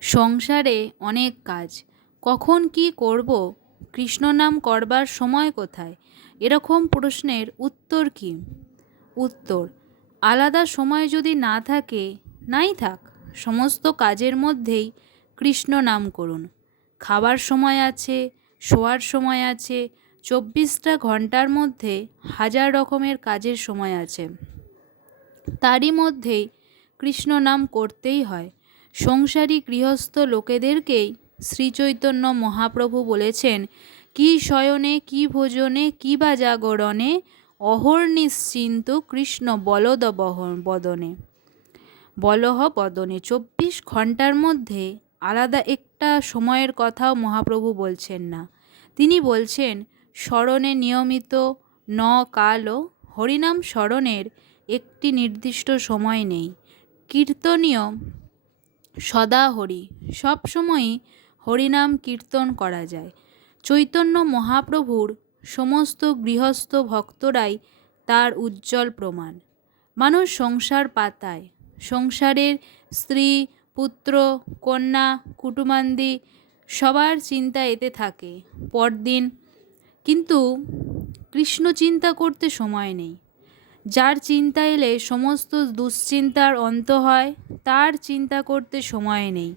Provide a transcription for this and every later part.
সংসারে অনেক কাজ। কখন কি করব? কৃষ্ণ নাম করবার সময় কোথায়? এরকম প্রশ্নের উত্তর কি? উত্তর, আলাদা সময় যদি না থাকে, নাই থাক। সমস্ত কাজের মধ্যেই কৃষ্ণ নাম করুন। খাবার সময় আছে, শোয়ার সময় আছে, চব্বিশটা ঘণ্টার মধ্যে হাজার রকমের কাজের সময় আছে। তারই মধ্যেই কৃষ্ণ নাম করতেই হয়। সংসারী গৃহস্থ লোকেদেরকেই শ্রীচৈতন্য মহাপ্রভু বলেছেন, কি শয়নে, কি ভোজনে, কি বা জাগরণে, অহর নিশ্চিন্ত কৃষ্ণ বলদ বহন, বদনে। বলহ বদনে, চব্বিশ ঘণ্টার মধ্যে আলাদা একটা সময়ের কথাও মহাপ্রভু বলছেন না। তিনি বলছেন স্মরণে নিয়মিত ন কালও হরিনাম স্মরণের একটি নির্দিষ্ট সময় নেই। কীর্তনীয় সদা হরি। সবসময়ই হরিনাম কীর্তন করা যায়। চৈতন্য মহাপ্রভুর সমস্ত গৃহস্থ ভক্তরাই তার উজ্জ্বল প্রমাণ। মানুষ সংসার পাতায়। সংসারের স্ত্রী, পুত্র, কন্যা কুটুমান্দি সবার চিন্তা এতে থাকে, পরদিন। কিন্তু কৃষ্ণ চিন্তা করতে সময় নেই। যার চিন্তা এলে সমস্ত দুশ্চিন্তার অন্ত হয়, তার চিন্তা করতে সময় নেই।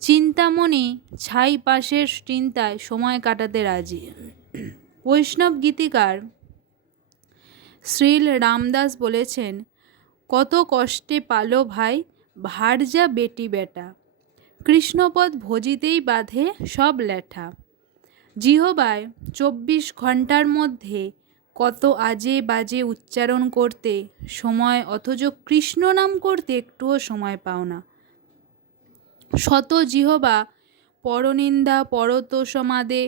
চিন্তামণি ছাই পাশের চিন্তায় সময় কাটাতে রাজি। বৈষ্ণব গীতিকার শ্রীল রামদাস বলেছেন, কত কষ্টে পালো ভাই ভারজা বেটি বেটা। কৃষ্ণপদ ভজিতেই বাঁধে সব ল্যাঠা জিহবায় চব্বিশ ঘণ্টার মধ্যে কত আজে বাজে উচ্চারণ করতে, সময় অথচ কৃষ্ণ নাম করতে একটুও সময় পাও না। শত জিহবা, পরনিন্দা, পরত সমাদে,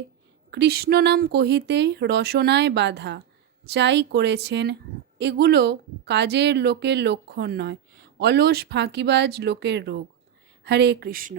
কৃষ্ণ নাম কহিতেই রসনায় বাধা, চাই করেছেন, এগুলো কাজের লোকের লক্ষণ নয়, অলস ফাঁকিবাজ লোকের রোগ। হরে কৃষ্ণ।